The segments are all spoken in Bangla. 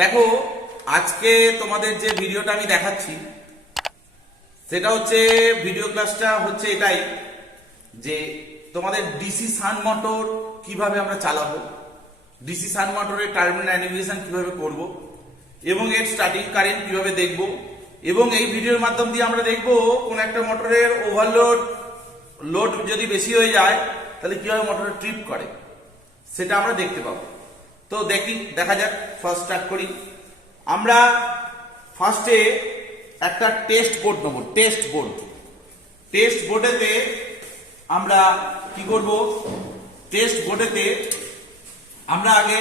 দেখো আজকে তোমাদের যে ভিডিওটা আমি দেখাচ্ছি সেটা হচ্ছে ভিডিও ক্লাসটা হচ্ছে এটাই যে তোমাদের ডিসি সান মোটর কিভাবে আমরা চালাবো, ডিসি সান মোটরের টার্মিনাল অ্যানিমেশন কিভাবে করব এবং এর স্টার্টিং কারেন্ট কিভাবে দেখব এবং এই ভিডিওর মাধ্যম দিয়ে আমরা দেখব কোন একটা মোটরের লোড যদি বেশি হয়ে যায় তাহলে কিভাবে মোটরের ট্রিপ করে সেটা আমরা দেখতে পাবো। তো দেখা যাক। ফার্স্ট স্টার্ট করি। আমরা ফার্স্টে একটা টেস্ট বোর্ড নেব। টেস্ট বোর্ডেতে আমরা কি করব, টেস্ট বোর্ডেতে আমরা আগে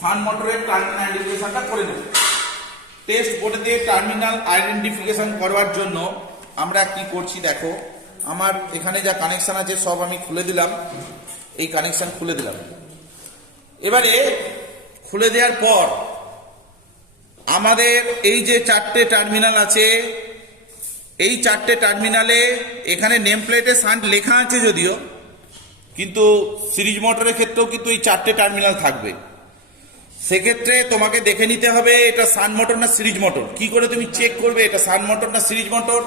সান মোটরের টার্মিনাল আইডেন্টিফিকেশনটা করে নেব। টেস্ট বোর্ডেতে টার্মিনাল আইডেন্টিফিকেশন করার জন্য আমরা কি করছি দেখো, আমার এখানে যা কানেকশন আছে সব আমি খুলে দিলাম। এই কানেকশন খুলে দিলাম। এবারে খুলে দেওয়ার পর আমাদের এই যে চারটে টার্মিনাল আছে, এই চারটে টার্মিনালে এখানে নেম প্লেটে শান্ট লেখা আছে যদিও, কিন্তু সিরিজ মোটরের ক্ষেত্রেও কিন্তু এই চারটে টার্মিনাল থাকবে। সেক্ষেত্রে তোমাকে দেখে নিতে হবে এটা সান মোটর না সিরিজ মোটর। কি করে তুমি চেক করবে এটা সান মোটর না সিরিজ মোটর?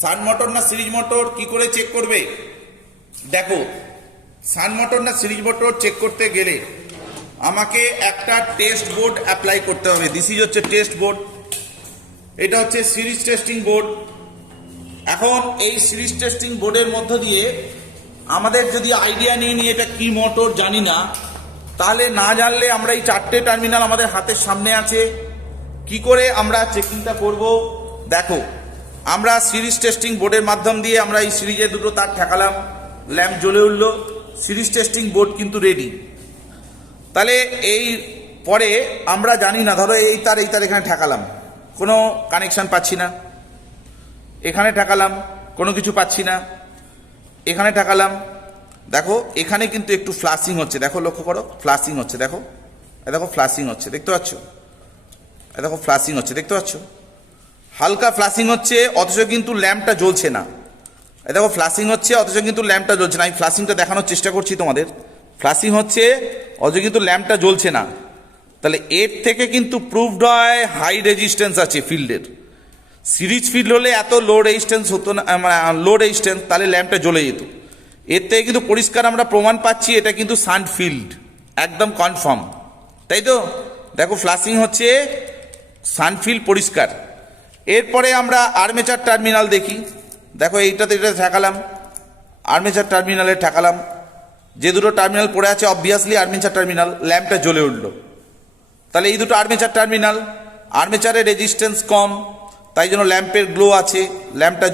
সান মোটর না সিরিজ মোটর কি করে চেক করবে? দেখো, সান মোটর না সিরিজ মোটর চেক করতে গেলে আমাকে একটা টেস্ট বোর্ড অ্যাপ্লাই করতে হবে। দিস ইজ হচ্ছে টেস্ট বোর্ড, এটা হচ্ছে সিরিজ টেস্টিং বোর্ড। এখন এই সিরিজ টেস্টিং বোর্ডের মধ্য দিয়ে আমাদের যদি আইডিয়া নিয়ে নিয়ে এটা কি মোটর জানি না, তাহলে না জানলে আমরা এই চারটে টার্মিনাল আমাদের হাতের সামনে আছে, কি করে আমরা চেকিংটা করব? দেখো, আমরা সিরিজ টেস্টিং বোর্ডের মাধ্যম দিয়ে আমরা এই সিরিজে দুটো তার ঠেকালাম, ল্যাম্প জ্বলে উঠলো, সিরিজ টেস্টিং বোর্ড কিন্তু রেডি। তাহলে এই পরে আমরা জানি না, ধরো এই তার এখানে ঠেকালাম, কোনো কানেকশন পাচ্ছি না, এখানে ঠেকালাম কোনো কিছু পাচ্ছি না, এখানে ঠেকালাম, দেখো এখানে কিন্তু একটু ফ্লাশিং হচ্ছে, দেখো লক্ষ্য করো ফ্লাশিং হচ্ছে, দেখো দেখো ফ্লাশিং হচ্ছে, দেখতে পাচ্ছ? দেখো ফ্লাশিং হচ্ছে, দেখতে পাচ্ছ? হালকা ফ্লাশিং হচ্ছে অথচ কিন্তু ল্যাম্পটা জ্বলছে না। দেখো ফ্লাশিং হচ্ছে অথচ কিন্তু ল্যাম্পটা জ্বলছে না। আমি ফ্লাশিংটা দেখানোর চেষ্টা করছি তোমাদের। ফ্লাশিং হচ্ছে অথচ কিন্তু ল্যাম্পটা জ্বলছে না। তাহলে এর থেকে কিন্তু প্রুভড হয় হাই রেজিস্ট্যান্স আছে ফিল্ডের। সিরিজ ফিল্ড হলে এত লো রেজিস্ট্যান্স হতো না, লো রেজিস্ট্যান্স, তাহলে ল্যাম্পটা জ্বলে যেত। এর থেকে কিন্তু পরিষ্কার আমরা প্রমাণ পাচ্ছি এটা কিন্তু সান ফিল্ড, একদম কনফার্ম, তাই তো? দেখো ফ্লাশিং হচ্ছে, সানফিল্ড পরিষ্কার। এরপরে আমরা আর্মেচার টার্মিনাল দেখি। দেখো এইটাতে এটা ঠেকালাম, আর্মেচার টার্মিনালে ঠেকালাম, যে দুটো টার্মিনাল পড়ে আছে অবভিয়াসলি আর্মেচার টার্মিনাল, ল্যাম্পটা জ্বলে উঠলো। তাহলে এই দুটো আর্মেচার টার্মিনাল, আর্মেচারের রেজিস্ট্যান্স কম, তাই জন্য ল্যাম্পের গ্লো আছে, ল্যাম্পটা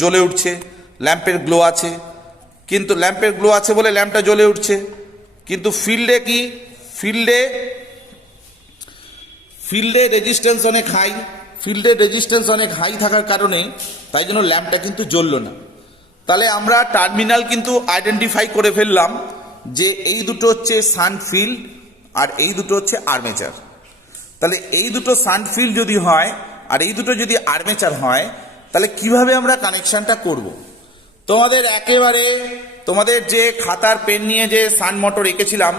জ্বলে উঠছে, ল্যাম্পের গ্লো আছে, কিন্তু ল্যাম্পের গ্লো আছে বলে ল্যাম্পটা জ্বলে উঠছে। কিন্তু ফিল্ডে কি, ফিল্ডে রেজিস্ট্যান্স অনেক হাই, ফিল্ডের রেজিস্ট্যান্স অনেক হাই থাকার কারণে তাই জন্য ল্যাম্পটা কিন্তু জ্বললো না। তাহলে আমরা টার্মিনাল কিন্তু আইডেন্টিফাই করে ফেললাম যে এই দুটো হচ্ছে সান ফিল্ড আর এই দুটো হচ্ছে আর্মেচার। তাহলে এই দুটো সান ফিল্ড যদি হয় আর এই দুটো যদি আর্মেচার হয়, তাহলে কিভাবে আমরা কানেকশনটা করব? তোমাদের যে খাতার পেন নিয়ে যে সান মোটর এঁকেছিলাম,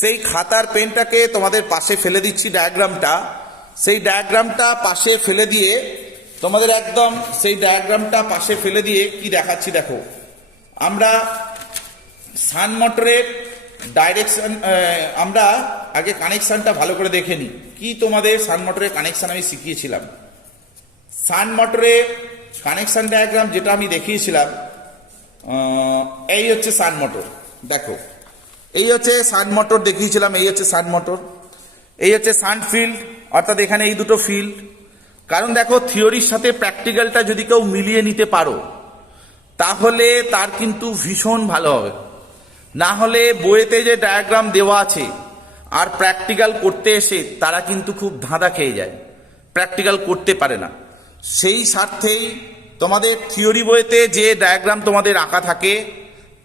সেই খাতার পেনটাকে তোমাদের পাশে ফেলে দিচ্ছি, ডায়াগ্রামটা, সেই ডায়াগ্রামটা পাশে ফেলে দিয়ে তোমাদের একদম সেই ডায়াগ্রামটা পাশে ফেলে দিয়ে কি দেখাচ্ছি দেখো। আমরা সান মোটরের ডাইরেকশন, আমরা আগে কানেকশনটা ভালো করে দেখে নিই। কি তোমাদের সান মোটরের কানেকশন আমি শিখিয়েছিলাম, সান মোটরের কানেকশন ডায়াগ্রাম যেটা আমি দেখিয়েছিলাম, এই হচ্ছে সান মোটর। দেখো এই হচ্ছে সান মোটর দেখিয়েছিলাম, এই হচ্ছে সান মোটর, এই হচ্ছে সান ফিল্ড, অর্থাৎ এখানে এই দুটো ফিল্ড। কারণ দেখো থিওরির সাথে প্র্যাকটিক্যালটা যদি কেউ মিলিয়ে নিতে পারো তাহলে তার কিন্তু ভীষণ ভালো হবে। না হলে বইয়েতে যে ডায়াগ্রাম দেওয়া আছে আর প্র্যাকটিক্যাল করতে এসে তারা কিন্তু খুব ধাঁধা খেয়ে যায়, প্র্যাকটিক্যাল করতে পারে না। সেই স্বার্থেই তোমাদের থিওরি বইতে যে ডায়াগ্রাম তোমাদের আঁকা থাকে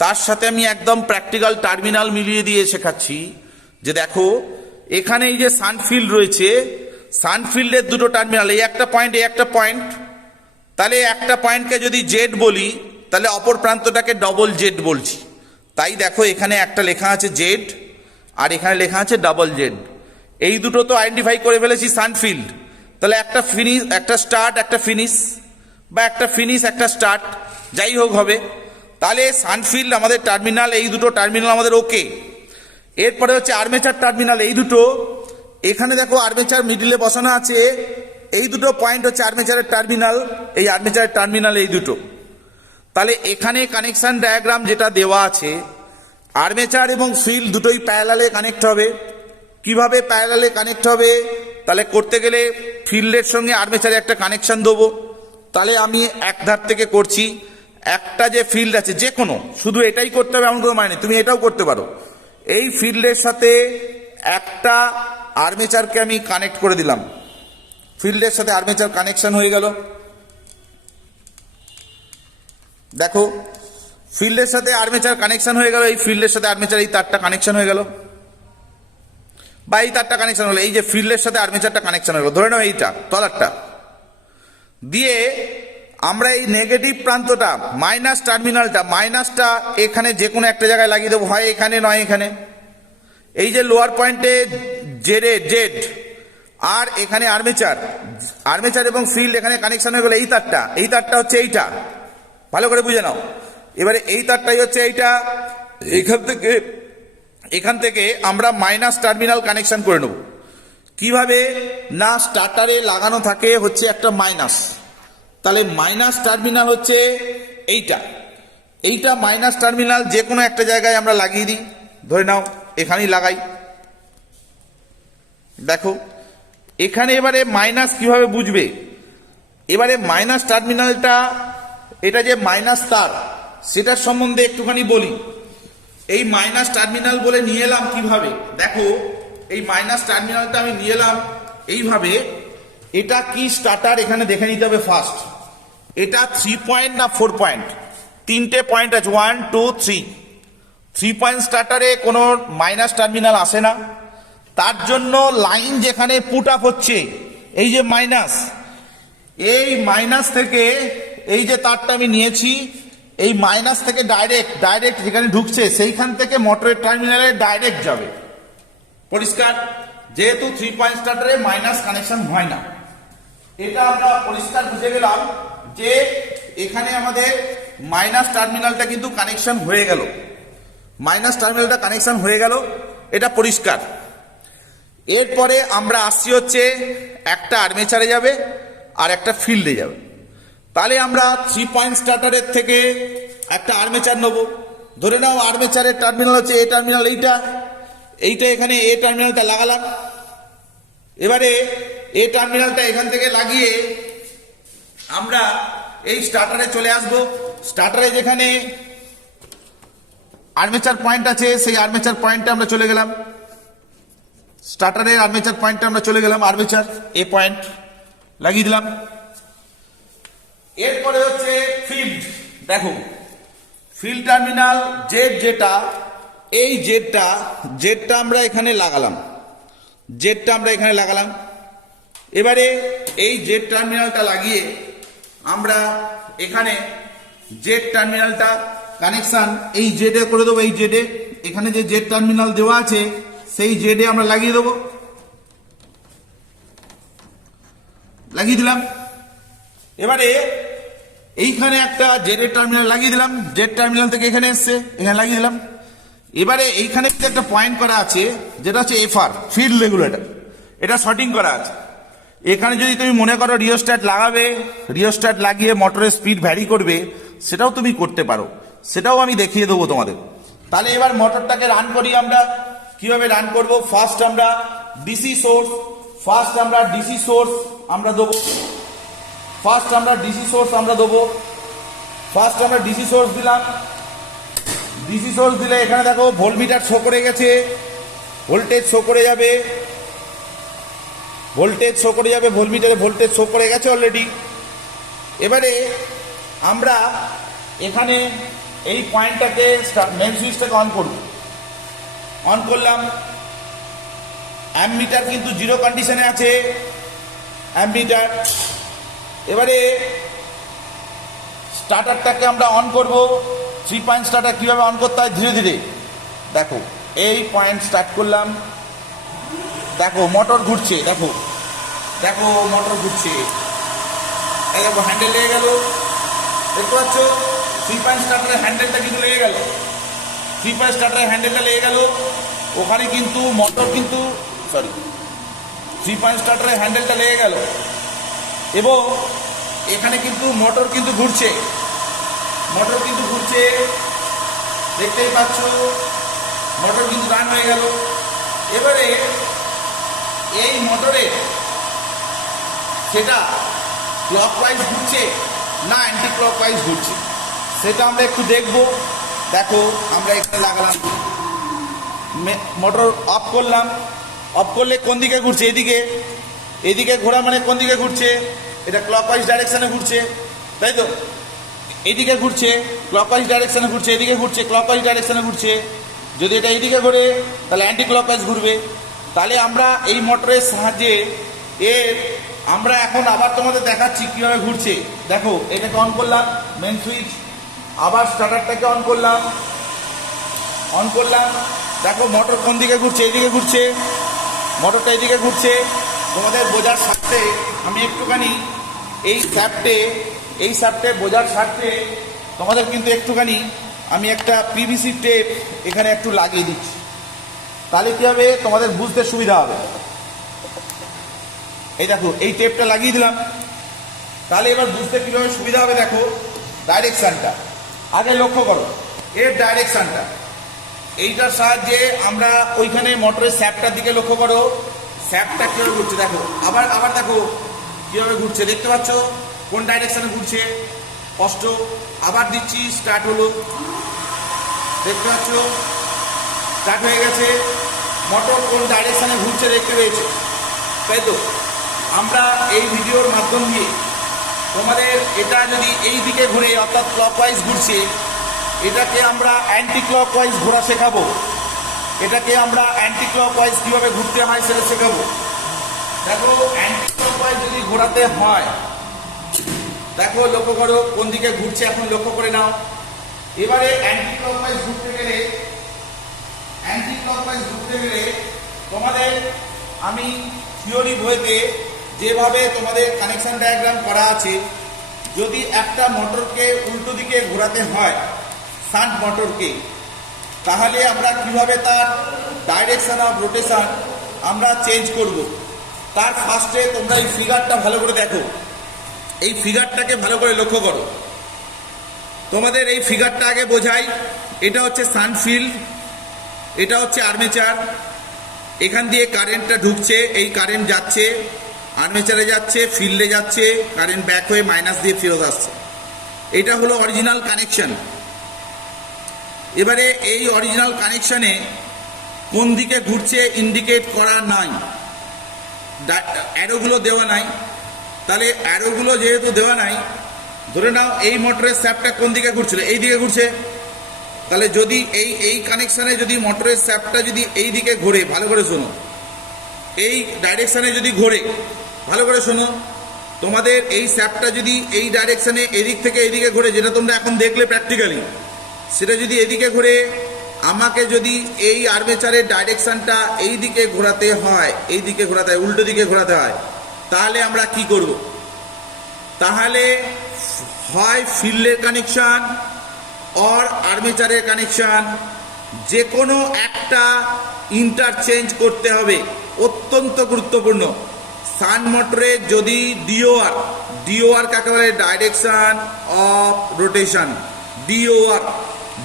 তার সাথে আমি একদম প্র্যাকটিক্যাল টার্মিনাল মিলিয়ে দিয়ে শেখাচ্ছি। যে দেখো এখানে এই যে সানফিল্ড রয়েছে, সানফিল্ডের দুটো টার্মিনাল, এই একটা পয়েন্ট এই একটা পয়েন্ট, তাহলে একটা পয়েন্টকে যদি জেড বলি তাহলে অপর প্রান্তটাকে ডবল জেড বলছি। তাই দেখো এখানে একটা লেখা আছে জেড আর এখানে লেখা আছে ডবল জেড। এই দুটো তো আইডেন্টিফাই করে ফেলেছি সানফিল্ড, তাহলে একটা ফিনিশ একটা স্টার্ট একটা ফিনিশ, বা একটা ফিনিশ একটা স্টার্ট, যাই হোক হবে। তাহলে সানফিল্ড আমাদের টার্মিনাল, এই দুটো টার্মিনাল আমাদের ওকে। এরপরে হচ্ছে আর্মেচার টার্মিনাল, এই দুটো এখানে দেখো আর্মেচার মিডিলে বসানো আছে, এই দুটো পয়েন্ট হচ্ছে আর্মেচারের টার্মিনাল, এই আর্মেচারের টার্মিনাল এই দুটো। তাহলে এখানে কানেকশন ডায়াগ্রাম যেটা দেওয়া আছে, আর্মেচার এবং ফিল্ড দুটোই প্যারালালে কানেক্ট হবে। কিভাবে প্যারালালে কানেক্ট হবে? তাহলে করতে গেলে ফিল্ডের সঙ্গে আর্মেচারে একটা কানেকশন দেবো। তাহলে আমি এক ধার থেকে করছি, একটা যে ফিল্ড আছে যে কোনো, শুধু এটাই করতে হবে এমন কোনো মানে, তুমি এটাও করতে পারো। এই ফিল্ডের সাথে একটা আর্মেচারকে আমি কানেক্ট করে দিলাম, ফিল্ডের সাথে আর্মেচার কানেকশন হয়ে গেল। দেখো ফিল্ডের সাথে আর্মেচার কানেকশন হয়ে গেল, এই ফিল্ডের সাথে আর্মেচার এই তারটা কানেকশন হয়ে গেল, বা এই তারটা কানেকশন হলো, এই যে ফিল্ডের সাথে আর্মেচারটা কানেকশন হয়ে গেল, ধরে নাও এইটা তলারটা দিয়ে আমরা এই নেগেটিভ প্রান্তটা মাইনাস টার্মিনালটা, মাইনাসটা এখানে যে কোনো একটা জায়গায় লাগিয়ে দেবো, হয় এখানে নয় এখানে। এই যে লোয়ার পয়েন্টে জেড আর এখানে আর্মেচার, আর্মেচার এবং ফিল্ড এখানে কানেকশন হয়ে গেল, এই তারটা হচ্ছে এইটা, ভালো করে বুঝে নাও। এবারে এই তারটাই হচ্ছে এইটা, এখান থেকে আমরা মাইনাস টার্মিনাল কানেকশন করে নেব। কিভাবে না, স্টার্টারে লাগানো থাকে হচ্ছে একটা মাইনাস, তাহলে মাইনাস টার্মিনাল হচ্ছে এইটা মাইনাস টার্মিনাল যে কোনো একটা জায়গায় আমরা লাগিয়ে দিই, ধরে নাও এখানেই লাগাই। দেখো এখানে এবারে মাইনাস কিভাবে বুঝবে, এবারে মাইনাস টার্মিনালটা, এটা যে মাইনাস তার, সেটার সম্বন্ধে একটুখানি বলি। এই মাইনাস টার্মিনাল বলে নিয়ে এলাম কিভাবে, দেখো এই মাইনাস টার্মিনালটা আমি নিয়ে এলাম এইভাবে। এটা কি স্টার্টার, এখানে দেখে নিতে হবে ফার্স্ট। এটা 3 পয়েন্ট না 4 পয়েন্ট, তিনটে পয়েন্ট আছে, 1 2 3। 3 পয়েন্ট স্টার্টারে কোনো মাইনাস টার্মিনাল আসে না, তার জন্য লাইন যেখানে পুট আপ হচ্ছে, এই যে মাইনাস, এই মাইনাস থেকে এই যে তারটা আমি নিয়েছি, এই মাইনাস থেকে ডাইরেক্ট যেখানে ঢুকছে সেইখান থেকে মোটরের টার্মিনালে ডাইরেক্ট যাবে। পরিষ্কার? যেহেতু 3 পয়েন্ট স্টার্টারে মাইনাস কানেকশন হয় না, এটা আমরা পরিষ্কার বুঝে গেলাম যে এখানে আমাদের মাইনাস টার্মিনালটা কিন্তু কানেকশন হয়ে গেল, মাইনাস টার্মিনালটা কানেকশন হয়ে গেল, এটা পরিষ্কার। এরপরে আমরা আসছি হচ্ছে একটা আর্মেচারে যাবে আর একটা ফিল্ডে যাবে। তাহলে আমরা 3 পয়েন্ট স্টার্টারের থেকে একটা আর্মেচার নেব, ধরে নাও আর্মেচারের টার্মিনাল হচ্ছে এ টার্মিনাল, এইটা এখানে এ টার্মিনালটা লাগালাম। এবারে এ টার্মিনালটা এখান থেকে লাগিয়ে আমরা এই স্টার্টারে চলে আসব। স্টার্টারে যেখানে আর্মেচার পয়েন্ট আছে সেই আর্মেচার পয়েন্টে আমরা চলে গেলাম, স্টার্টারের আর্মেচার পয়েন্টে আমরা চলে গেলাম, আর্মেচার এ পয়েন্ট লাগিয়ে দিলাম। এরপরে হচ্ছে ফিল্ড। দেখো ফিল্ড টার্মিনাল যেটা, এই জেডটা আমরা এখানে লাগালাম, এবারে এই জেড টার্মিনালটা লাগিয়ে আমরা এখানে জেড টার্মিনালটা কানেকশন এই জেডে করে দেবো। এই জেডে এখানে যে জেড টার্মিনাল দেওয়া আছে সেই জেডে আমরা লাগিয়ে দেবো, লাগিয়ে দিলাম। এবারে এইখানে একটা জেডের টার্মিনাল লাগিয়ে দিলাম, জেড টার্মিনাল থেকে এখানে এসছে, এখানে লাগিয়ে দিলাম। এবারে এইখানে একটা পয়েন্ট করা আছে যেটা হচ্ছে এফআর, ফিল্ড রেগুলেটর, এটা শর্টিং করা আছে। এখানে যদি তুমি মনে করো রিওস্ট্যাট লাগাবে, রিওস্ট্যাট লাগিয়ে মোটরের স্পিড ভ্যারি করবে, সেটাও তুমি করতে পারো, সেটাও আমি দেখিয়ে দেবো তোমাদের। তাহলে এবার মোটরটাকে রান করি আমরা। কিভাবে রান করব, ফার্স্ট আমরা ডিসি সোর্স দেবো, ফার্স্ট আমরা ডিসি সোর্স দিলাম। ডিসি সোর্স দিলে এখানে দেখো ভোল্টমিটার শো করে গেছে, ভোল্টেজ শো করে যাবে, ভোল্টমিটারে ভোল্টেজ শো করে গেছে অলরেডি। এবারে আমরা এখানে এই পয়েন্টটাকে মেন সুইচটাকে অন করলাম। অ্যামমিটার কিন্তু জিরো কন্ডিশনে আছে, অ্যামমিটার। এবারে স্টার্টারটাকে আমরা অন করব। 3 পয়েন্ট স্টার্টার কিভাবে অন করতে হয় ধীরে ধীরে দেখো। এই পয়েন্ট স্টার্ট করলাম, দেখো মোটর ঘুরছে, দেখো দেখো মোটর ঘুরছে, এই দেখো হ্যান্ডেল লেগে গেল, দেখতে পাচ্ছ 3 পয়েন্ট স্টার্টারের হ্যান্ডেলটা কিন্তু লেগে গেল, 3 পয়েন্ট স্টার্টারের হ্যান্ডেলটা লেগে গেল। ওখানে কিন্তু মোটর কিন্তু 3 পয়েন্ট স্টার্টারের হ্যান্ডেলটা লেগে গেল এবং এখানে কিন্তু মোটর কিন্তু ঘুরছে, মোটর কিন্তু ঘুরছে, দেখতেই পাচ্ছ মোটর কিন্তু রান হয়ে গেল। এবারে এই মোটরে সেটা ক্লকওয়াইজ ঘুরছে না অ্যান্টি ক্লকওয়াইজ ঘুরছে সেটা আমরা একটু দেখব। দেখো আমরা এখানে লাগালাম, মোটর অফ করলাম, অফ করলে কোন দিকে ঘুরছে, এদিকে, এদিকে ঘোরা মানে কোন দিকে ঘুরছে, এটা ক্লকওয়াইজ ডাইরেকশানে ঘুরছে, তাই তো, এইদিকে ঘুরছে ক্লকওয়াইজ ডাইরেকশানে ঘুরছে, এদিকে ঘুরছে ক্লকওয়াইজ ডাইরেকশানে ঘুরছে। যদি এটা এইদিকে ঘোরে তাহলে অ্যান্টি ক্লকওয়াইজ ঘুরবে। তাহলে আমরা এই মোটরের সাহায্যে আমরা এখন আবার তোমাদের দেখাচ্ছি কীভাবে ঘুরছে। দেখো এটাকে অন করলাম, মেন সুইচ, আবার স্টার্টারটাকে অন করলাম, অন করলাম, দেখো মোটর কোন দিকে ঘুরছে, এইদিকে ঘুরছে, মোটরটা এইদিকে ঘুরছে। তোমাদের বোঝার স্বার্থে আমি একটুখানি এই স্যাপটে বোঝার স্বার্থে তোমাদের কিন্তু একটুখানি আমি একটা পিভিসি টেপ এখানে একটু লাগিয়ে দিচ্ছি, তাহলে কী হবে তোমাদের বুঝতে সুবিধা হবে। এই দেখো এই টেপটা লাগিয়ে দিলাম, তাহলে এবার বুঝতে কীভাবে সুবিধা হবে। দেখো ডাইরেকশানটা আগে লক্ষ্য করো, এর ডাইরেকশানটা এইটার সাহায্যে আমরা ওইখানে মোটরের স্যাপটার দিকে লক্ষ্য করো, স্যাপটা কীভাবে ঘুরছে দেখো, আবার আবার দেখো কীভাবে ঘুরছে, দেখতে পাচ্ছ কোন ডাইরেকশানে ঘুরছে, কষ্ট, আবার দিচ্ছি, স্টার্ট হলো, দেখতে পাচ্ছ স্টার্ট হয়ে গেছে, মোটর কোন ডাইরেকশানে ঘুরছে দেখতে পেয়েছে, তাই তো। আমরা এই ভিডিওর মাধ্যম দিয়ে তোমাদের এটা যদি এই দিকে ঘুরে অর্থাৎ ক্লকওয়াইজ ঘুরছে, এটাকে আমরা অ্যান্টি ক্লকওয়াইজ ঘোরা শেখাবো, এটাকে আমরা অ্যান্টি ক্লকওয়াইজ কীভাবে ঘুরতে হয় সেটা শেখাবো। দেখো অ্যান্টি ক্লকওয়াইজ যদি ঘোরাতে হয়, দেখো লক্ষ্য করো কোন দিকে ঘুরছে, এখন লক্ষ্য করে নাও। এবারে অ্যান্টি ক্লকওয়াইজ ঘুরতে গেলে তোমাদের আমি থিওরি বইতে যেভাবে তোমাদের কানেকশন ডায়াগ্রাম করা আছে, যদি একটা মোটরকে উল্টো দিকে ঘোরাতে হয় শান্ট মোটরকে, তাহলে আমরা কিভাবে তার ডাইরেকশন অফ রোটেশন আমরা চেঞ্জ করব। তার ফার্স্টে তোমরা এই ফিগারটা ভালো করে দেখো, এই ফিগারটাকে ভালো করে লক্ষ্য করো। তোমাদের এই ফিগারটা আগে বোঝাই, এটা হচ্ছে শান্ট ফিল্ড, এটা হচ্ছে আর্মেচার, এখান দিয়ে কারেন্টটা ঢুকছে, এই কারেন্ট যাচ্ছে আর্মেচারে যাচ্ছে, ফিল্ডে যাচ্ছে, কারেন্ট ব্যাক হয়ে মাইনাস দিয়ে ফেরত আসছে। এটা হলো অরিজিনাল কানেকশন। এবারে এই অরিজিনাল কানেকশনে কোন দিকে ঘুরছে ইন্ডিকেট করা নাই, অ্যারোগুলো দেওয়া নাই। তাহলে অ্যারোগুলো যেহেতু দেওয়া নাই, ধরে নাও এই মোটরের স্যাপটা কোন দিকে ঘুরছিল, এই দিকে ঘুরছে, তাহলে যদি এই কানেকশানে যদি মোটরের স্যাপটা যদি এই দিকে ঘোরে, ভালো করে শোনো, এই ডাইরেকশানে যদি ঘোরে, ভালো করে শোনো, তোমাদের এই স্যাপটা যদি এই ডাইরেকশানে এদিক থেকে এদিকে ঘোরে, যেটা তোমরা এখন দেখলে প্র্যাকটিক্যালি, সেটা যদি এদিকে ঘোরে, আমাকে যদি এই আর্মেচারের ডাইরেকশানটা এই দিকে ঘোরাতে হয়, এই দিকে ঘোরাতে হয়, উল্টো দিকে ঘোরাতে হয়, তাহলে আমরা কি করব? তাহলে হয় ফিল্ডের কানেকশান অর আর্মেচারের কানেকশান, যে কোনো একটা ইন্টারচেঞ্জ করতে হবে, অত্যন্ত গুরুত্বপূর্ণ। শান্ট মোটরে যদি ডিওআর কাকে বলে, ডাইরেকশন অফ রোটেশন,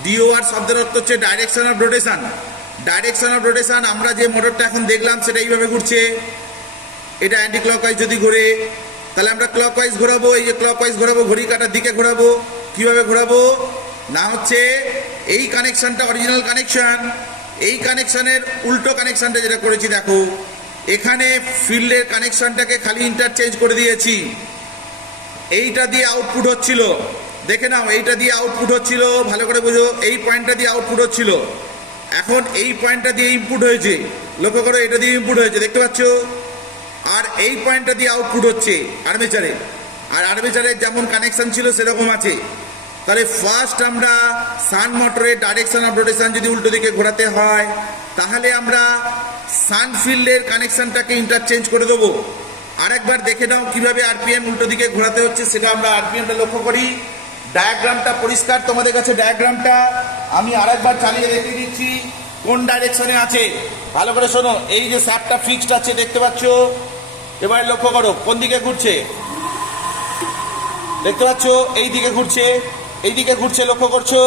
ডিওআর শব্দের অর্থ হচ্ছে direction of rotation. Direction of rotation, আমরা যে মোটরটা এখন দেখলাম সেটা এইভাবে ঘুরছে, এটা অ্যান্টি ক্লকওয়াইজ যদি ঘোরে, তাহলে আমরা ক্লকওয়াইজ ঘোরাবো, এই যে ক্লকওয়াইজ ঘোরাবো, ঘড়ি কাটার দিকে ঘোরাবো। কিভাবে ঘোরাবো না, হচ্ছে এই কানেকশনটা অরিজিনাল কানেকশন, এই কানেকশনের উল্টো কানেকশনটা যেটা করেছি, দেখো এখানে ফিল্ডের কানেকশনটাকে খালি ইন্টারচেঞ্জ করে দিয়েছি, এইটা দিয়ে আউটপুট হচ্ছিল, দেখে নাও এইটা দিয়ে আউটপুট হচ্ছিল, ভালো করে বোঝো, এই পয়েন্টটা দিয়ে আউটপুট হচ্ছিল, এখন এই পয়েন্টটা দিয়ে ইনপুট হয়েছে, লক্ষ্য করো এটা দিয়ে ইনপুট হয়েছে, দেখতে পাচ্ছ, আর এই পয়েন্টটা দিয়ে আউটপুট হচ্ছে আর্মেচারে, আর আর্মেচারের যেমন কানেকশন ছিল সেরকম আছে। তাহলে ফার্স্ট আমরা শান্ট মোটরের ডাইরেকশন অফ রোটেশন যদি উল্টো দিকে ঘোরাতে হয়, তাহলে আমরা সানফিল্ডের কানেকশনটাকে ইন্টারচেঞ্জ করে দেবো। আরেকবার দেখে নাও কিভাবে আরপিএম উল্টো দিকে ঘোরাতে হচ্ছে, সেটা আমরা আরপিএমটা লক্ষ্য করি। ডায়াগ্রামটা পরিষ্কার তোমাদের কাছে, ডায়াগ্রামটা আমি আরেকবার চালিয়ে দেখিয়ে দিচ্ছি কোন ডাইরেকশনে আছে। ভালো করে শোনো, এই যে শ্যাফটটা ফিক্সড আছে দেখতে পাচ্ছ, এবার লক্ষ্য করো কোন দিকে ঘুরছে, দেখতে পাচ্ছ এই দিকে ঘুরছে, এই দিকে ঘুরছে, লক্ষ্য করছো।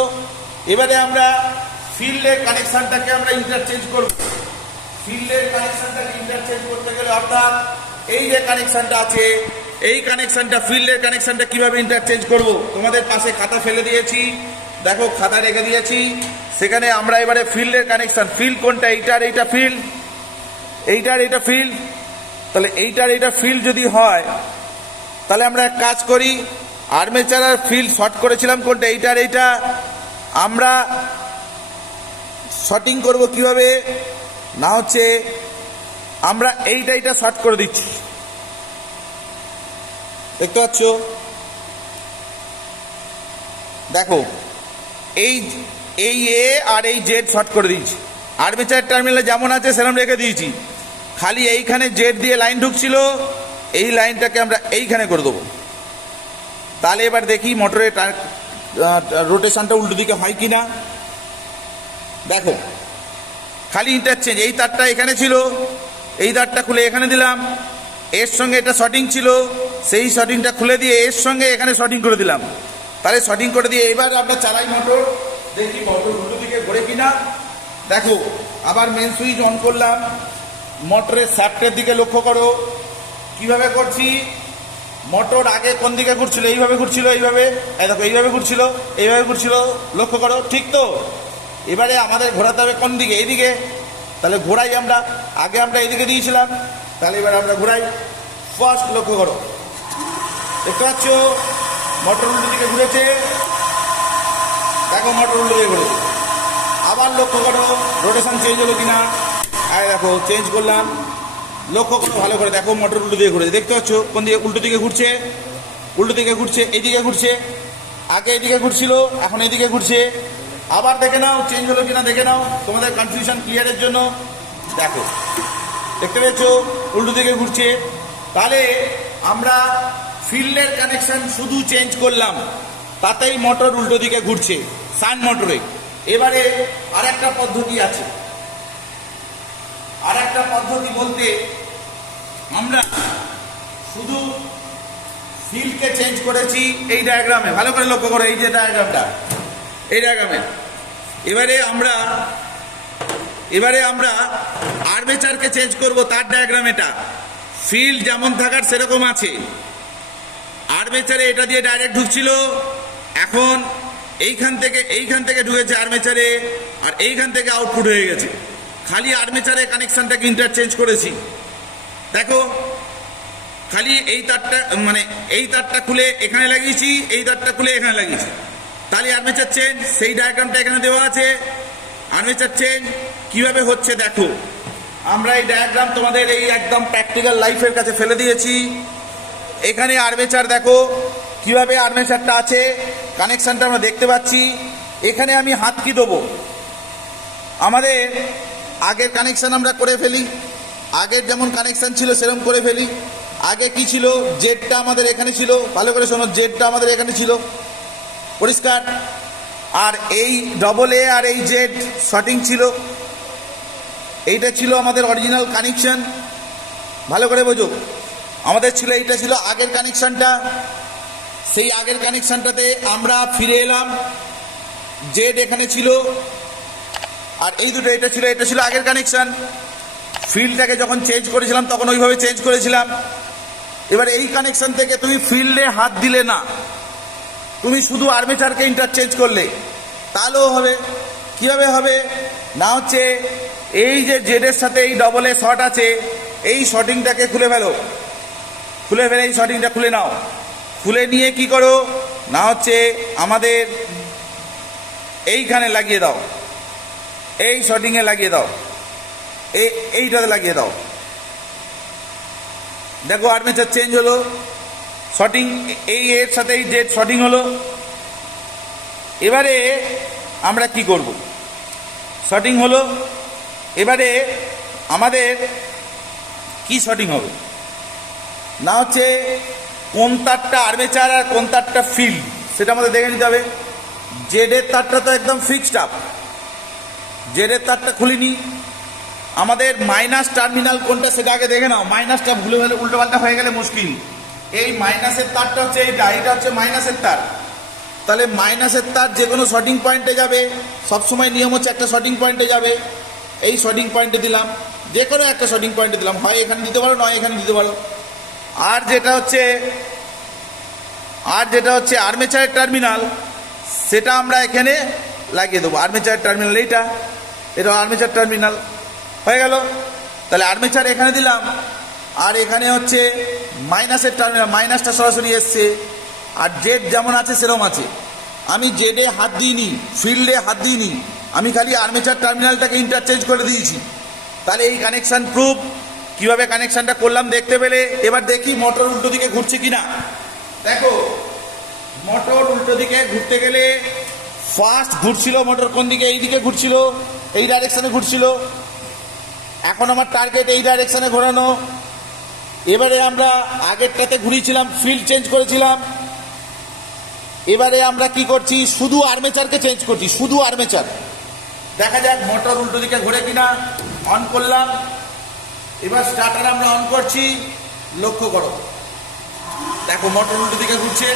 এবারে আমরা ফিল্ডের কানেকশনটাকে আমরা ইন্টারচেঞ্জ করব। ফিল্ডের কানেকশনটাকে ইন্টারচেঞ্জ করতে গেলে অর্থাৎ এই যে কানেকশনটা আছে, এই কানেকশনটা ফিল্ডের কানেকশনটা কিভাবে ইন্টারচেঞ্জ করব, তোমাদের পাশে খাতা ফেলে দিয়েছি, দেখো খাতা রেখে দিয়েছি। সেখানে আমরা এবারে ফিল্ডের কানেকশন, ফিল্ড কোনটা, এইটার এইটা ফিল্ড, এইটার এইটা ফিল্ড, তাহলে এইটার এইটা ফিল্ড যদি হয় তাহলে আমরা এক কাজ করি, আর্মেচার আর ফিল্ড শর্ট করেছিলাম কোনটা, এইটার এইটা, আমরা শর্টিং করব কিভাবে না, হচ্ছে আমরা এইটা এইটা শর্ট করে দিচ্ছি, দেখতে পাচ্ছ। দেখো এই এই এ আর এই জেড শর্ট করে দিয়েছি, আর্মেচার টার্মিনালে যেমন আছে সেরকম রেখে দিয়েছি, খালি এইখানে জেড দিয়ে লাইন ঢুকছিল, এই লাইনটাকে আমরা এইখানে করে দেবো। তাহলে এবার দেখি মোটরের রোটেশনটা উল্টো দিকে হয় কিনা। দেখো খালি ইন্টারচেঞ্জ, এই তারটা এখানে ছিল, এই তারটা খুলে এখানে দিলাম, এর সঙ্গে এটা শর্টিং ছিল, সেই শর্টিংটা খুলে দিয়ে এর সঙ্গে এখানে শর্টিং করে দিলাম। তাহলে শর্টিং করে দিয়ে এবার আমরা চালাই মোটর, দেখি মোটর উল্টো দিকে ঘোরে কিনা। দেখো আবার মেন সুইচ অন করলাম, মোটরের শ্যাফটের দিকে লক্ষ্য করো কিভাবে করছি। মোটর আগে কোন দিকে ঘুরছিল, এইভাবে ঘুরছিল, এইভাবে, দেখো এইভাবে ঘুরছিল, এইভাবে ঘুরছিল, লক্ষ্য করো, ঠিক তো। এবারে আমাদের ঘোরাতে হবে কোন দিকে, এইদিকে, তাহলে ঘোরাই আমরা, আগে আমরা এইদিকে দিয়েছিলাম, তাহলে এবার আমরা ঘোরাই। ফার্স্ট লক্ষ্য করো, দেখতে পাচ্ছ মোটর উল্টো দিকে ঘুরেছে, দেখো মোটর উল্টো দিকে ঘুরেছে। আবার লক্ষ্য করো রোটেশন চেঞ্জ হলো কিনা, দেখো চেঞ্জ করলাম, লক্ষ্য করো ভালো করে, দেখো মোটর উল্টো দিকে ঘুরেছে, দেখতে পাচ্ছ কোন দিকে উল্টো দিকে ঘুরছে, উল্টো দিকে ঘুরছে, এইদিকে ঘুরছে, আগে এইদিকে ঘুরছিল, এখন এইদিকে ঘুরছে। আবার দেখে নাও চেঞ্জ হলো কিনা, দেখে নাও তোমাদের কনফিউশন ক্লিয়ারের জন্য। দেখো দেখতে পেয়েছো উল্টো দিকে ঘুরছে। তাহলে আমরা ফিল্ডের কানেকশন শুধু চেঞ্জ করলাম, তাতেই মোটর উল্টো দিকে ঘুরছে সান মোটরে। এবারে আর একটা পদ্ধতি আছে, আর একটা পদ্ধতি বলতে আমরা শুধু ফিল্ডকে চেঞ্জ করেছি এই ডায়াগ্রামে, ভালো করে লক্ষ্য করো, এই যে ডায়াগ্রামটা, এই ডায়াগ্রামে। এবারে আমরা আর্মেচারকে চেঞ্জ করব, তার ডায়াগ্রাম এটা। ফিল্ড যেমন থাকার সেরকম আছে, আর্মেচারে এটা দিয়ে ডাইরেক্ট ঢুকছিল, এখন এইখান থেকে ঢুকেছে আর্মেচারে, আর এইখান থেকে আউটপুট হয়ে গেছে। খালি আর্মেচারে কানেকশনটাকে ইন্টারচেঞ্জ করেছি। দেখো খালি এই তারটা, মানে এই তারটা খুলে এখানে লাগিয়েছি, এই তারটা খুলে এখানে লাগিয়েছি, তাহলে আর্মেচার চেঞ্জ। সেই ডায়াগ্রামটা এখানে দেওয়া আছে, আর্মেচার চেঞ্জ কিভাবে হচ্ছে দেখো। আমরা এই ডায়াগ্রাম তোমাদের এই একদম প্র্যাকটিক্যাল লাইফের কাছে ফেলে দিয়েছি। এখানে আর্মেচার দেখো কিভাবে আর্মেচারটা আছে, কানেকশনটা আমরা দেখতে পাচ্ছি। এখানে আমি হাত কি দেবো, আমাদের আগের কানেকশন আমরা করে ফেলি, আগের যেমন কানেকশন ছিল সেরকম করে ফেলি। আগে কি ছিল, জেডটা আমাদের এখানে ছিল, ভালো করে শোনো, জেডটা আমাদের এখানে ছিল, পরিষ্কার। আর এই ডবল এ আর এই জেড শর্টিং ছিল, এইটা ছিল আমাদের অরিজিনাল কানেকশন, ভালো করে বোঝো। আমাদের ছিল, এইটা ছিল আগের কানেকশনটা। সেই আগের কানেকশনটাতে আমরা ফিরে এলাম, জেড এখানে ছিল, আর এই দুটো, এটা ছিল আগের কানেকশন। ফিল্ডটাকে যখন চেঞ্জ করেছিলাম তখন ওইভাবে চেঞ্জ করেছিলাম। এবার এই কানেকশন থেকে তুমি ফিল্ডে হাত দিলে না, তুমি শুধু আর্মেচারকে ইন্টারচেঞ্জ করলে, তাহলেও হবে। কিভাবে হবে না, হচ্ছে এই যে জেডের সাথে এই ডবল এ শর্ট আছে, এই শর্টিংটাকে খুলে ফেলো, খুলে ফেলে এই শর্টিংটা খুলে নাও। খুলে নিয়ে কি করো না, হচ্ছে আমাদের এইখানে লাগিয়ে দাও, এই শর্টিংয়ে লাগিয়ে দাও, এইটাতে লাগিয়ে দাও। দেখো আর্মেচার চেঞ্জ হলো, শর্টিং এই এর সাথে এই জেড শর্টিং হলো। এবারে আমরা কি করব, শর্টিং হলো, এবারে আমাদের কি শর্টিং হবে না হচ্ছে কোন তারটা আর্মেচার আর কোন তারটা ফিল্ড সেটা আমাদের দেখে নিতে হবে। জেডের তারটা তো একদম ফিক্সড আপ, জেডের তারটা খুলিনি। আমাদের মাইনাস টার্মিনাল কোনটা সেটা আগে দেখে নাও, মাইনাসটা ভুলে গেলে উল্টোপাল্টা হয়ে গেলে মুশকিল। এই মাইনাসের তারটা হচ্ছে এইটা হচ্ছে মাইনাসের তার। তাহলে মাইনাসের তার যে কোনো শর্টিং পয়েন্টে যাবে, সবসময় নিয়ম হচ্ছে একটা শর্টিং পয়েন্টে যাবে। এই শর্টিং পয়েন্টে দিলাম, যে কোনো একটা শর্টিং পয়েন্টে দিলাম, হয় এখানে দিতে পারো নয় এখানে দিতে পারো। আর যেটা হচ্ছে আর্মেচারের টার্মিনাল, সেটা আমরা এখানে লাগিয়ে দেবো। আর্মেচারের টার্মিনাল এটা আর্মেচার টার্মিনাল হয়ে গেল। তাহলে আর্মেচার এখানে দিলাম, আর এখানে হচ্ছে মাইনাসের টার্মিনাল, মাইনাসটা সরাসরি এসছে। আর জেড যেমন আছে সেরকম আছে। আমি জেডে হাত দিইনি, ফিল্ডে হাত দিইনি, আমি খালি আর্মেচার টার্মিনালটাকে ইন্টারচেঞ্জ করে দিয়েছি। তাহলে এই কানেকশান প্রুফ। কীভাবে কানেকশানটা করলাম দেখতে পেলে। এবার দেখি মোটর উল্টো দিকে ঘুরছে কিনা। দেখো মোটর উল্টো দিকে ঘুরতে গেলে ফার্স্ট ঘুরছিল মোটর কোন দিকে, এই দিকে ঘুরছিল, এই ডাইরেকশানে ঘুরছিল। এখন আমার টার্গেট এই ডাইরেকশানে ঘোরানো। এবারে আমরা আগেরটাতে ঘুরিয়েছিলাম, ফিল্ড চেঞ্জ করেছিলাম। এবারে আমরা কি করছি, শুধু আর্মেচারকে চেঞ্জ করছি, শুধু আর্মেচার। দেখা যাক মোটর উল্টো দিকে ঘুরে কিনা। অন করলাম, এবার স্টার্টার আমরা অন করছি। লক্ষ্য করো, দেখো মোটর উল্টো দিকে ঘুরছে,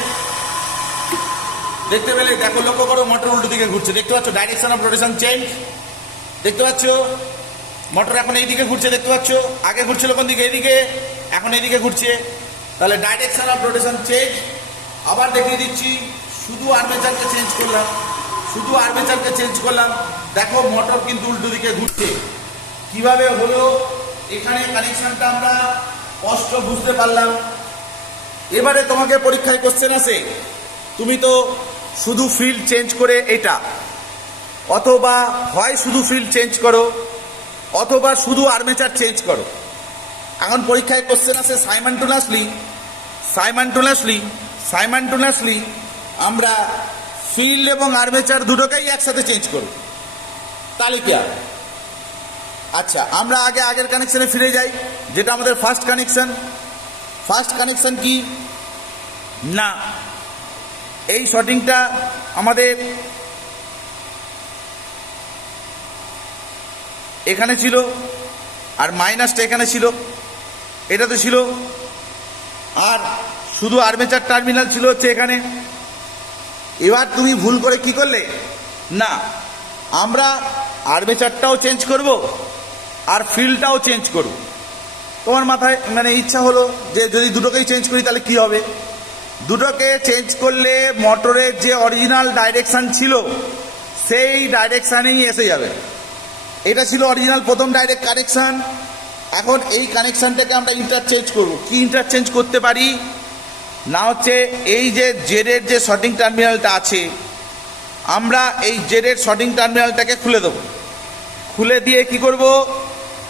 দেখতে পেলে? দেখো লক্ষ্য করো, মোটর উল্টো দিকে ঘুরছে, দেখতে পাচ্ছ? ডাইরেকশন অফ রোটেশন চেঞ্জ, দেখতে পাচ্ছ? মোটর এখন এইদিকে ঘুরছে, দেখতে পাচ্ছ? আগে ঘুরছিল কোন দিকে, এইদিকে, এখন এইদিকে ঘুরছে। তাহলে ডাইরেকশন অফ রোটেশন চেঞ্জ। আবার দেখিয়ে দিচ্ছি, শুধু আর্মেচারকে চেঞ্জ করলাম, শুধু আর্মেচারকে চেঞ্জ করলাম। দেখো মোটর কিন্তু উল্টো দিকে ঘুরছে। কিভাবে হলো, এখানে কানেকশনটা আমরা স্পষ্ট বুঝতে পারলাম। এবারে তোমাকে পরীক্ষায় কোশ্চেন আসে, তুমি তো শুধু ফিল্ড চেঞ্জ করে এটা, অথবা হয় শুধু ফিল্ড চেঞ্জ করো অথবা শুধু আর্মেচার চেঞ্জ করো। এখন পরীক্ষায় কোশ্চেন আসে সাইমান্টুনাসলি আমরা ফিল্ড এবং আর্মেচার দুটোকেই একসাথে চেঞ্জ করব, তাহলে কি হবে? আচ্ছা, আমরা আগের কানেকশনে ফিরে যাই, যেটা আমাদের ফার্স্ট কানেকশন কি না, এই শর্টিংটা আমাদের এখানে ছিল, আর মাইনাসটা এখানে ছিল, এটা তো ছিল, আর শুধু আর্মেচার টার্মিনাল ছিল হচ্ছে এখানে। এবার তুমি ভুল করে কি করলে না, আমরা আর্মেচারটাও চেঞ্জ করব আর ফিল্ডটাও চেঞ্জ করব। তোমার মাথায় ইচ্ছা হলো যে যদি দুটোকেই চেঞ্জ করি তাহলে কি হবে। দুটোকে চেঞ্জ করলে মোটরের যে অরিজিনাল ডাইরেকশান ছিল সেই ডাইরেকশানেই এসে যাবে। এটা ছিল অরিজিনাল প্রথম ডাইরেক্ট কানেকশান। এখন এই কানেকশানটাকে আমরা ইন্টারচেঞ্জ করব। কি ইন্টারচেঞ্জ করতে পারি না হচ্ছে এই যে জেডের যে শর্টিং টার্মিনালটা আছে, আমরা এই জেডের শর্টিং টার্মিনালটাকে খুলে দেবো। খুলে দিয়ে কি করব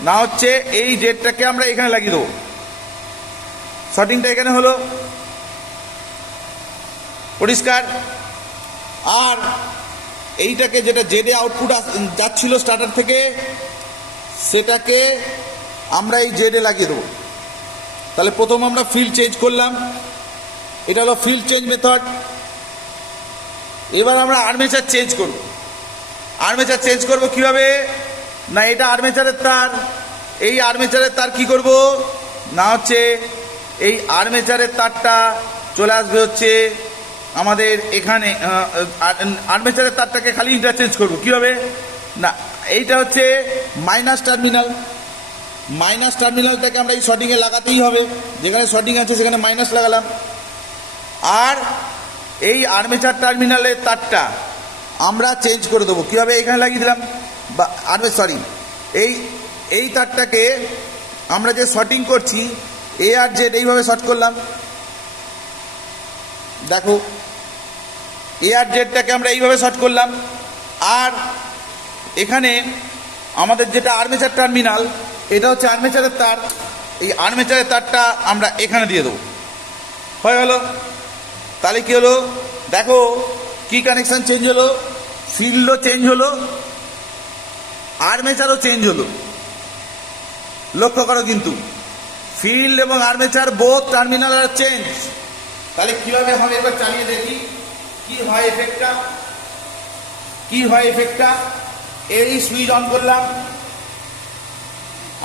না হচ্ছে এই জেডটাকে আমরা এখানে লাগিয়ে দেবো। শর্টিংটা এখানে হলো, পরিষ্কার। আর এইটাকে যেটা জেডে আউটপুট যাচ্ছিল স্টার্টার থেকে, সেটাকে আমরা এই জেডে লাগিয়ে দেবো। তাহলে প্রথম আমরা ফিল্ড চেঞ্জ করলাম, এটা হলো ফিল্ড চেঞ্জ মেথড। এবার আমরা আর্মেচার চেঞ্জ করব। আর্মেচার চেঞ্জ করব কিভাবে না, এটা আর্মেচারের তার, এই আর্মেচারের তার কি করব না হচ্ছে এই আর্মেচারের তারটা চলে আসবে হচ্ছে আমাদের এখানে। আর্মেচারের তারটাকে খালি ইন্টারচেঞ্জ করব কিভাবে না, এইটা হচ্ছে মাইনাস টার্মিনালটাকে আমরা এই শর্টিংয়ে লাগাতেই হবে। যেখানে শর্টিং আছে সেখানে মাইনাস লাগালাম। আর এই আর্মেচার টার্মিনালের তারটা আমরা চেঞ্জ করে দেবো কীভাবে, এখানে লাগিয়ে দিলাম। বা এই তারটাকে আমরা যে শর্টিং করছি এ আর জেড এইভাবে শর্ট করলাম। দেখো এ আর জেডটাকে আমরা এইভাবে শর্ট করলাম। আর এখানে আমাদের যেটা আর্মেচার টার্মিনাল, এটা হচ্ছে আর্মেচারের তার, এই আর্মেচারের তারটা আমরা এখানে দিয়ে দেবো। হয়ে গেল। তাহলে কি হলো দেখো, কি কানেকশন চেঞ্জ হলো, ফিল্ডও চেঞ্জ হলো, আর্মেচারও চেঞ্জ হলো। লক্ষ্য করো কিন্তু ফিল্ড এবং আর্মেচার বোথ টার্মিনাল আর চেঞ্জ। তাহলে কিভাবে হবে এবার চালিয়ে দেখি কি হয় এফেক্টটা। এই সুইচ অন করলাম,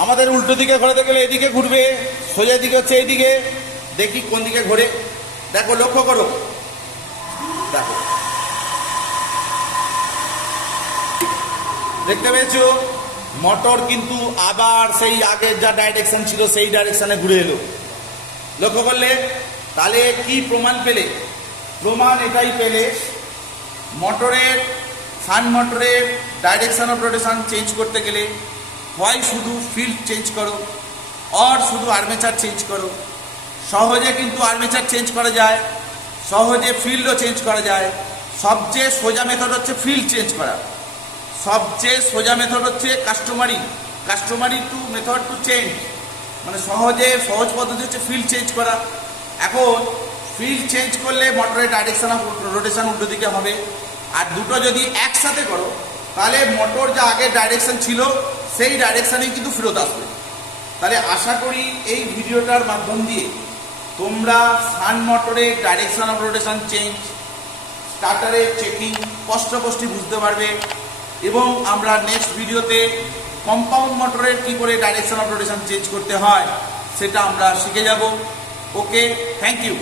আমাদের উল্টো দিকে ঘোরাতে গেলে এদিকে ঘুরবে, সোজা দিকে হচ্ছে এইদিকে। দেখি কোন দিকে ঘোরে, দেখো লক্ষ্য করো, দেখো দেখতে পেয়েছো মোটর কিন্তু আবার সেই আগের যা ডাইরেকশন ছিল সেই ডাইরেকশনে ঘুরে এলো। লক্ষ্য করলে তাহলে কি প্রমাণ পেলে? প্রমাণ এটাই পেলে মোটরের সান মোটরের ডাইরেকশন অফ রোটেশন চেঞ্জ করতে গেলে হয় শুধু ফিল্ড চেঞ্জ করো আর শুধু আর্মেচার চেঞ্জ করো। সহজে কিন্তু আর্মেচার চেঞ্জ করা যায়, সহজে ফিল্ডও চেঞ্জ করা যায়। সবচেয়ে সোজা মেথড হচ্ছে ফিল্ড চেঞ্জ করা, সবচেয়ে সোজা মেথড হচ্ছে customary to method to change, মানে সহজ পদ্ধতি হচ্ছে ফিল্ড চেঞ্জ করা। এখন ফিল্ড চেঞ্জ করলে মোটরের ডাইরেকশন অফ রোটেশন উল্টো দিকে হবে, আর দুটো যদি একসাথে করো তাহলে মোটর যা আগের ডাইরেকশন ছিল সেই ডাইরেকশনেই কিন্তু ফেরত আসবে। তাহলে আশা করি এই ভিডিওটার মাধ্যম দিয়ে তোমরা সান মোটরের ডাইরেকশন অফ রোটেশন চেঞ্জ, স্টার্টারের চেকিং স্পষ্ট বুঝতে পারবে। এবং আমরা নেক্সট ভিডিওতে কম্পাউন্ড মোটরের কি করে ডাইরেকশন অফ রোটেশন চেঞ্জ করতে হয় সেটা আমরা শিখে যাব। ওকে, থ্যাংক ইউ।